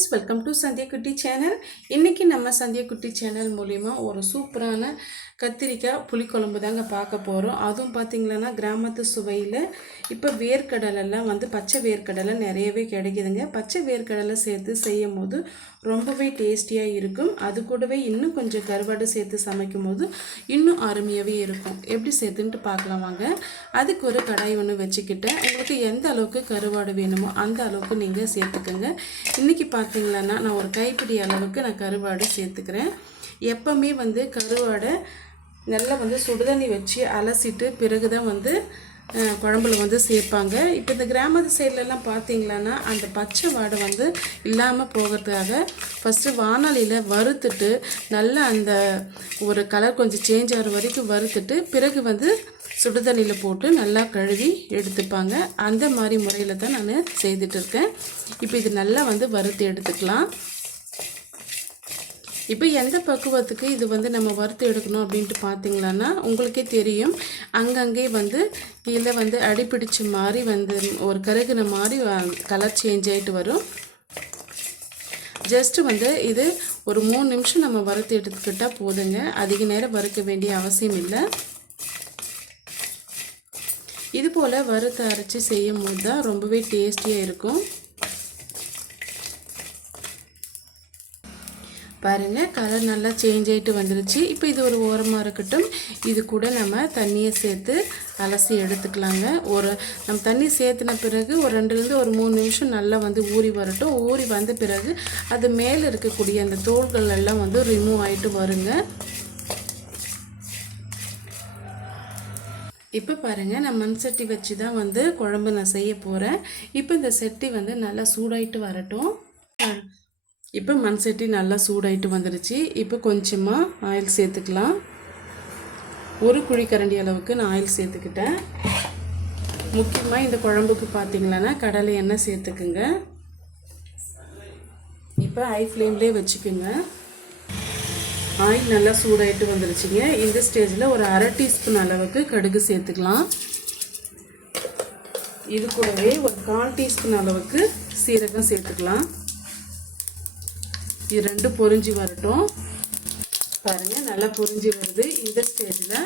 Friends, welcome to Sandhya குட்டி channel. இன்றைக்கி நம்ம சந்தியா குட்டி சேனல் மூலிமா ஒரு சூப்பரான கத்திரிக்காய் புளிக்குழம்பு தாங்க பார்க்க போகிறோம். அதுவும் பார்த்திங்களன்னா கிராமத்து சுவையில் இப்போ வேர்க்கடலெல்லாம் பச்சை வேர்க்கடலை நிறையவே கிடைக்குதுங்க. பச்சை வேர்க்கடலை சேர்த்து செய்யும் போது ரொம்பவே டேஸ்டியாக இருக்கும். அது கூடவே இன்னும் கொஞ்சம் கருவாடு சேர்த்து சமைக்கும் போது இன்னும் அருமையாகவே இருக்கும். எப்படி சேர்த்துன்ட்டு பார்க்கலாம் வாங்க. அதுக்கு ஒரு கடாய் ஒன்று வச்சுக்கிட்டேன். உங்களுக்கு எந்த அளவுக்கு கருவாடு வேணுமோ அந்த அளவுக்கு நீங்கள் சேர்த்துக்கோங்க. இன்றைக்கி பார்த்திங்களன்னா நான் ஒரு கைப்பிடி அளவுக்கு நான் கருவாடு சேர்த்துக்கிறேன். எப்போவுமே கருவாடை நல்லா சுடுதண்ணி வச்சு அலசிட்டு பிறகு தான் குழம்புல சேர்ப்பாங்க. இப்போ இந்த கிராமத்து சைட்லலாம் பார்த்திங்களான்னா அந்த பச்சை வாடை இல்லாமல் போகிறதுக்காக ஃபஸ்ட்டு வானலியில் வறுத்துட்டு நல்லா அந்த ஒரு கலர் கொஞ்சம் சேஞ்ச் ஆகிற வரைக்கும் வறுத்துட்டு பிறகு சுடுதண்ணியில் போட்டு நல்லா கழுவி எடுத்துப்பாங்க. அந்த மாதிரி முறையில் தான் நான் செய்துட்டு இருக்கேன். இப்போ இது நல்லா வறுத்து எடுத்துக்கலாம். இப்போ எந்த பக்குவத்துக்கு இது நம்ம வறுத்து எடுக்கணும் அப்படின்ட்டு பார்த்திங்களான்னா உங்களுக்கே தெரியும். அங்கங்கே கீழே அடிப்பிடிச்ச மாதிரி ஒரு கருகுன மாதிரி கலர் சேஞ்ச் ஆகிட்டு வரும். ஜஸ்ட்டு இது ஒரு 3 நிமிஷம் நம்ம வறுத்து எடுத்துக்கிட்டால் போதுங்க. அதிக நேரம் வறுக்க வேண்டிய அவசியம் இல்லை. இது போல் வறுத்து அரைச்சி செய்யும் போது தான் ரொம்பவே டேஸ்டியாக இருக்கும். பாருங்கள், கலர் நல்லா சேஞ்ச் ஆகிட்டு வந்துருச்சு. இப்போ இது ஒரு ஓரமாக இருக்கட்டும். இது கூட நம்ம தண்ணியை சேர்த்து அலசி எடுத்துக்கலாங்க. நம்ம தண்ணி சேர்த்துன பிறகு ஒரு 2லேருந்து ஒரு 3 நிமிஷம் நல்லா ஊறி வரட்டும். ஊறி வந்த பிறகு அது மேலே இருக்கக்கூடிய அந்த தோல்கள் எல்லாம் ரிமூவ் ஆகிட்டு வருங்க. இப்போ பாருங்கள், நான் மண் சட்டி வச்சு தான் குழம்பு நான் செய்ய போகிறேன். இப்போ இந்த சட்டி நல்லா சூடாயிட்டு வரட்டும். இப்போ மண் சட்டி நல்லா சூடாயிட்டு வந்துடுச்சு. இப்போ கொஞ்சமாக ஆயில் சேர்த்துக்கலாம். ஒரு குழிக்கரண்டி அளவுக்கு நான் ஆயில் சேர்த்துக்கிட்டேன். முக்கியமாக இந்த குழம்புக்கு பார்த்திங்களான்னா கடலை எண்ணெய் சேர்த்துக்குங்க. இப்போ ஹை ஃப்ளேம்லேயே வச்சுக்கோங்க. ஆயில் நல்லா சூடாயிட்டு வந்துடுச்சிங்க. இந்த ஸ்டேஜில் ஒரு 1/2 டீஸ்பூன் அளவுக்கு கடுகு சேர்த்துக்கலாம். இது கூடவே ஒரு 1/4 டீஸ்பூன் அளவுக்கு சீரகம் சேர்த்துக்கலாம். இது 2 பொரிஞ்சு வரட்டும். பாருங்கள், நல்லா பொரிஞ்சு வருது. இந்த ஸ்டேஜில்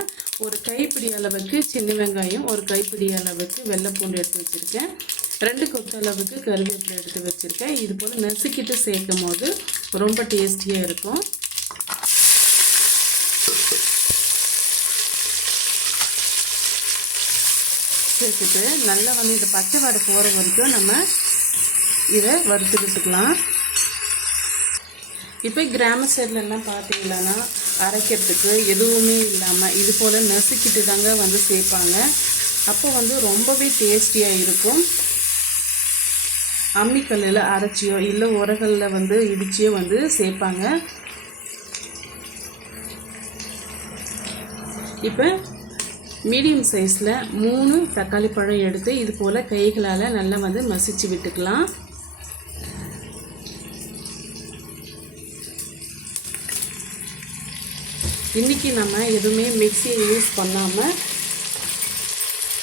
ஒரு கைப்பிடி அளவுக்கு சின்ன வெங்காயம், ஒரு கைப்பிடி அளவுக்கு வெள்ளைப்பூண்டு எடுத்து வச்சுருக்கேன். 2 கொத்து அளவுக்கு கருவேப்பிலை எடுத்து வச்சுருக்கேன். இது போல் நசுக்கிட்டு சேர்க்கும் போது ரொம்ப டேஸ்டியாக இருக்கும். சேர்த்துட்டு நல்லா இந்த பச்சை வாடை போகிற வரைக்கும் நம்ம இதை வறுத்துக்கிட்டுக்கலாம். இப்போ கிராம சைட்லலாம் பார்த்திங்களான்னா அரைக்கிறதுக்கு எதுவுமே இல்லாமல் இது போல் நசுக்கிட்டு தாங்க சேர்ப்பாங்க. அப்போ ரொம்பவே டேஸ்டியாக இருக்கும். அம்மிக்கல்லில் அரைச்சியோ இல்லை உரகளில் இடிச்சியோ சேர்ப்பாங்க. இப்போ மீடியம் சைஸில் 3 தக்காளி பழம் எடுத்து இது போல் கைகளால் நல்லா மசிச்சு விட்டுக்கலாம். இன்றைக்கி நம்ம எதுவுமே மிக்சியை யூஸ் பண்ணாமல்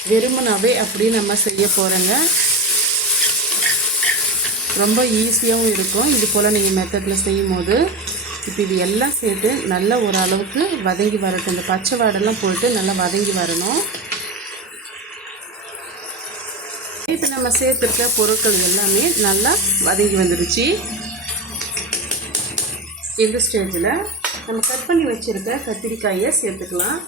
வெறுமனாவே அப்படி நம்ம செய்ய போகிறோங்க. ரொம்ப ஈஸியாகவும் இருக்கும். இது போல் நீங்கள் மெத்தடில் செய்யும் போது இப்போ இது எல்லாம் சேர்த்து நல்லா ஒரு அளவுக்கு வதங்கி வரட்டும். இந்த பச்சை வாடெல்லாம் போயிட்டு நல்லா வதங்கி வரணும். இப்போ நம்ம சேர்த்துருக்க பொருட்கள் எல்லாமே நல்லா வதங்கி வந்துடுச்சு. இந்த ஸ்டேஜில் நம்ம கட் பண்ணி வச்சுருக்க கத்திரிக்காயை சேர்த்துக்கலாம்.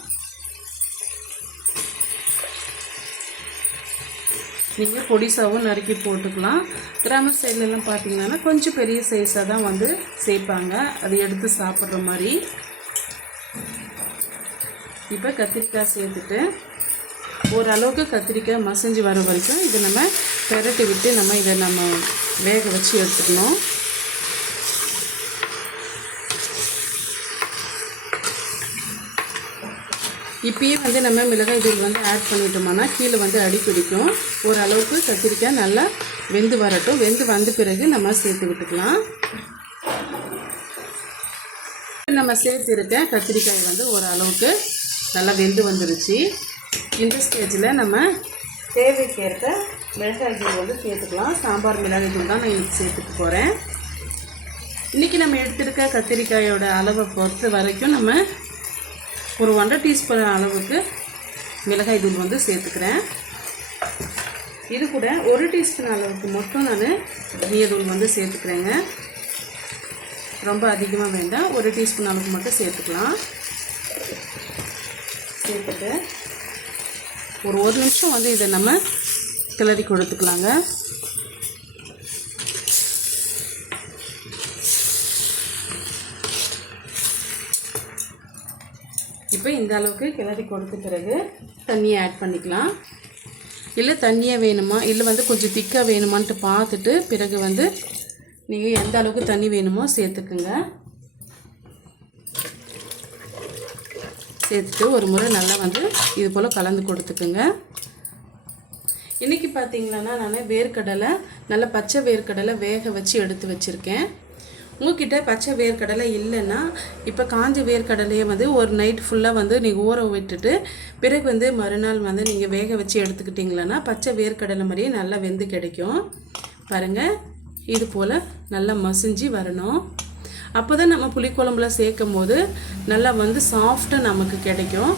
நீங்கள் பொடிசாவும் நறுக்கி போட்டுக்கலாம். கிராம சைட்லலாம் பார்த்திங்கன்னா கொஞ்சம் பெரிய சைஸாக தான் சேர்ப்பாங்க, அது எடுத்து சாப்பிட்ற மாதிரி. இப்போ கத்திரிக்காய் சேர்த்துட்டு ஓரளவுக்கு கத்திரிக்காய் மசிஞ்சு வர வரைக்கும் இதை நம்ம பெரட்டி விட்டு இதை வேக வச்சு எடுத்துக்கணும். இப்பயே நம்ம மிளகாய் தூள் ஆட் பண்ணிட்டோம்னா கீழே அடி பிடிக்கும். ஓரளவுக்கு கத்திரிக்காய் நல்லா வெந்து வரட்டும். வெந்து வந்த பிறகு நம்ம சேர்த்து விட்டுக்கலாம். நம்ம சேர்த்துருக்க கத்திரிக்காய் ஓரளவுக்கு நல்லா வெந்து வந்துருச்சு. இந்த ஸ்டேஜில் நம்ம தேவைக்கேற்ற மிளகாய் தூள் சேர்த்துக்கலாம். சாம்பார் மிளகாய் தூள் தான் நான் சேர்த்துக்க போகிறேன். இன்றைக்கி நம்ம எடுத்துருக்க கத்திரிக்காயோட அளவை பொறுத்த வரைக்கும் நம்ம ஒரு 1.5 டீஸ்பூன் அளவுக்கு மிளகாய் தூள் வந்து சேர்த்துக்கிறேன். இது கூட 1 டீஸ்பூன் அளவுக்கு மட்டும் நான் தனியத்தூள் வந்து சேர்த்துக்கிறேங்க. ரொம்ப அதிகமாக வேண்டாம், 1 டீஸ்பூன் அளவுக்கு மட்டும் சேர்த்துக்கலாம். சேர்த்துட்டு ஒரு 1 நிமிஷம் வந்து இதை நம்ம கிளறி கொடுத்துக்கலாங்க. இப்போ இந்த அளவுக்கு கிளறி கொடுத்த பிறகு தண்ணியை ஆட் பண்ணிக்கலாம். இல்லை தண்ணியாக வேணுமா இல்லை வந்து கொஞ்சம் திக்காக வேணுமான்ட்டு பார்த்துட்டு பிறகு வந்து நீங்கள் எந்த அளவுக்கு தண்ணி வேணுமோ சேர்த்துக்குங்க. சேர்த்துட்டு ஒரு முறை நல்லா வந்து இது போல் கலந்து கொடுத்துக்குங்க. இன்றைக்கி பார்த்திங்களான்னா நான் வேர்க்கடலை நல்ல பச்சை வேர்க்கடலை வேக வச்சு எடுத்து வச்சுருக்கேன். உங்கள்கிட்ட பச்சை வேர்க்கடலை இல்லைன்னா இப்போ காஞ்ச வேர்க்கடலையை வந்து ஒரு நைட் ஃபுல்லாக வந்து நீங்கள் ஊற விட்டுட்டு பிறகு வந்து மறுநாள் வந்து நீங்கள் வேக வச்சு எடுத்துக்கிட்டிங்களன்னா பச்சை வேர்க்கடலை மாதிரியே நல்லா வெந்து கிடைக்கும். பாருங்கள், இது போல் நல்லா மசிஞ்சு வரணும். அப்போ தான் நம்ம புளிக்குழம்புல சேர்க்கும் போது நல்லா வந்து சாஃப்டாக நமக்கு கிடைக்கும்.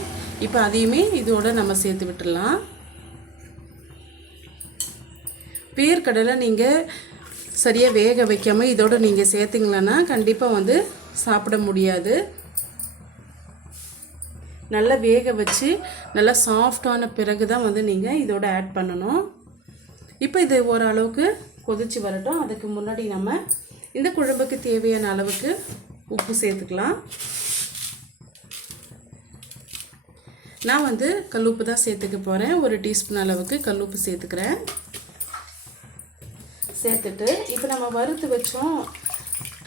இப்போ அதையுமே இதோட நம்ம சேர்த்து விட்டுடலாம். வேர்க்கடலை நீங்கள் சரியாக வேக வைக்காமல் இதோடு நீங்கள் சேர்த்திங்களன்னா கண்டிப்பாக வந்து சாப்பிட முடியாது. நல்லா வேக வச்சு நல்லா சாஃப்டான பிறகு தான் வந்து நீங்கள் இதோட ஆட் பண்ணணும். இப்போ இது ஓரளவுக்கு கொதித்து வரட்டும். அதுக்கு முன்னாடி நம்ம இந்த குழம்புக்கு தேவையான அளவுக்கு உப்பு சேர்த்துக்கலாம். நான் வந்து கல்லுப்பு தான் சேர்த்துக்க போகிறேன். 1 டீஸ்பூன் அளவுக்கு கல்லுப்பு சேர்த்துக்கிறேன். சேர்த்துட்டு இப்போ நம்ம வறுத்து வச்சோம்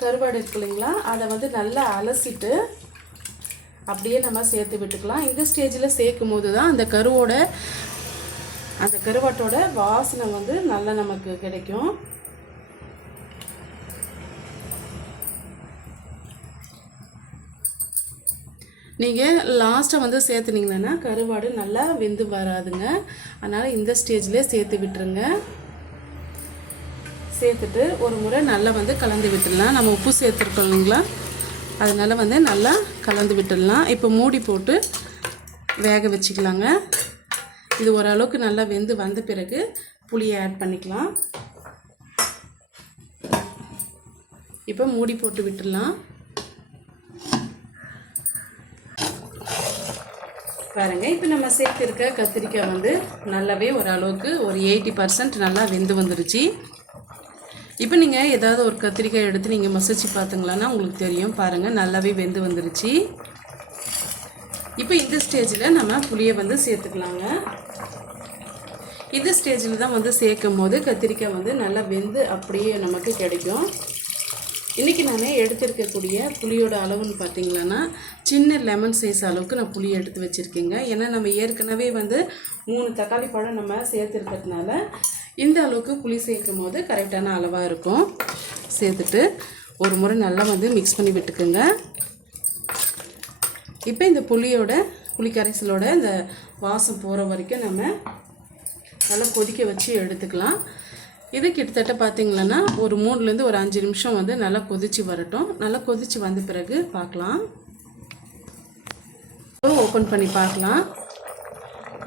கருவாடு இருக்கு இல்லைங்களா, அதை வந்து நல்லா அலசிட்டு அப்படியே நம்ம சேர்த்து விட்டுக்கலாம். இந்த ஸ்டேஜில் சேர்க்கும் போது தான் அந்த கருவாட்டோட வாசனை வந்து நல்லா நமக்கு கிடைக்கும். நீங்கள் லாஸ்ட்டாக வந்து சேர்த்துனீங்கன்னா கருவாடு நல்லா வெந்து வராதுங்க. அதனால் இந்த ஸ்டேஜில் சேர்த்து விட்டுருங்க. சேர்த்துட்டு ஒரு முறை நல்லா வந்து கலந்து விட்டுடலாம். நம்ம உப்பு சேர்த்துருக்கோம் இல்லைங்களா, அதனால் வந்து நல்லா கலந்து விட்டுடலாம். இப்போ மூடி போட்டு வேக வச்சுக்கலாங்க. இது ஓரளவுக்கு நல்லா வெந்து வந்த பிறகு புளியை ஆட் பண்ணிக்கலாம். இப்போ மூடி போட்டு விட்டுடலாம். பாருங்கள், இப்போ நம்ம சேர்த்துருக்க கத்திரிக்காய் வந்து நல்லாவே ஓரளவுக்கு ஒரு 80% நல்லா வெந்து வந்துருச்சு. இப்போ நீங்கள் ஏதாவது ஒரு கத்திரிக்காய் எடுத்து நீங்கள் மசிச்சு பார்த்துங்களான்னா உங்களுக்கு தெரியும். பாருங்கள், நல்லாவே வெந்து வந்துருச்சு. இப்போ இந்த ஸ்டேஜில் நம்ம புளியை வந்து சேர்த்துக்கலாங்க. இந்த ஸ்டேஜில் தான் வந்து சேர்க்கும் போது கத்திரிக்காய் வந்து நல்லா வெந்து அப்படியே நமக்கு கிடைக்கும். இன்றைக்கி நான் எடுத்துருக்கக்கூடிய புளியோட அளவுன்னு பார்த்திங்களான்னா சின்ன லெமன் சைஸ் அளவுக்கு நான் புளி எடுத்து வச்சுருக்கேங்க. ஏன்னா நம்ம ஏற்கனவே வந்து 3 தக்காளி பழம் நம்ம சேர்த்துருக்கிறதுனால இந்த அளவுக்கு புளி சேர்க்கும் போது கரெக்டான அளவாக இருக்கும். சேர்த்துட்டு ஒரு முறை நல்லா வந்து மிக்ஸ் பண்ணி விட்டுக்குங்க. இப்போ இந்த புளி கரைசலோட இந்த வாசம் போகிற வரைக்கும் நம்ம நல்லா கொதிக்க வச்சு எடுத்துக்கலாம். இது கிட்டத்தட்ட பார்த்திங்களன்னா ஒரு 3லேருந்து ஒரு 5 நிமிஷம் வந்து நல்லா கொதித்து வரட்டும். நல்லா கொதித்து வந்த பிறகு பார்க்கலாம். ஓப்பன் பண்ணி பார்க்கலாம்.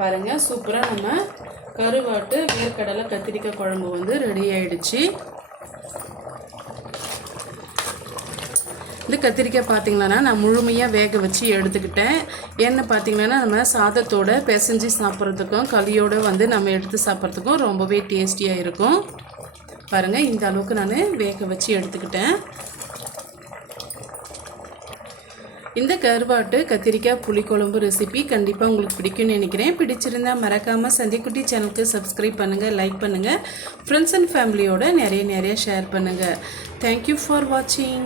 பாருங்கள், சூப்பராக நம்ம கருவாட்டு வேர்க்கடலை கத்திரிக்காய் குழம்பு வந்து ரெடி ஆகிடுச்சு. இந்த கத்திரிக்காய் பார்த்திங்களன்னா நான் முழுமையாக வேக வச்சு எடுத்துக்கிட்டேன். என்ன பார்த்திங்கன்னா நம்ம சாதத்தோடு பிசைஞ்சு சாப்பிட்றதுக்கும் களியோடு வந்து நம்ம எடுத்து சாப்பிட்றதுக்கும் ரொம்பவே டேஸ்டியாக இருக்கும். பாருங்கள், இந்த அளவுக்கு நான் வேக வச்சு எடுத்துக்கிட்டேன். இந்த கருவாட்டு கத்திரிக்காய் புளிக்குழம்பு ரெசிபி கண்டிப்பாக உங்களுக்கு பிடிக்கும்னு நினைக்கிறேன். பிடிச்சிருந்தா மறக்காமல் சந்திக்குட்டி சேனலுக்கு சப்ஸ்கிரைப் பண்ணுங்கள், லைக் பண்ணுங்கள், ஃப்ரெண்ட்ஸ் அண்ட் ஃபேமிலியோட நிறைய ஷேர் பண்ணுங்கள். தேங்க்யூ ஃபார் வாட்சிங்.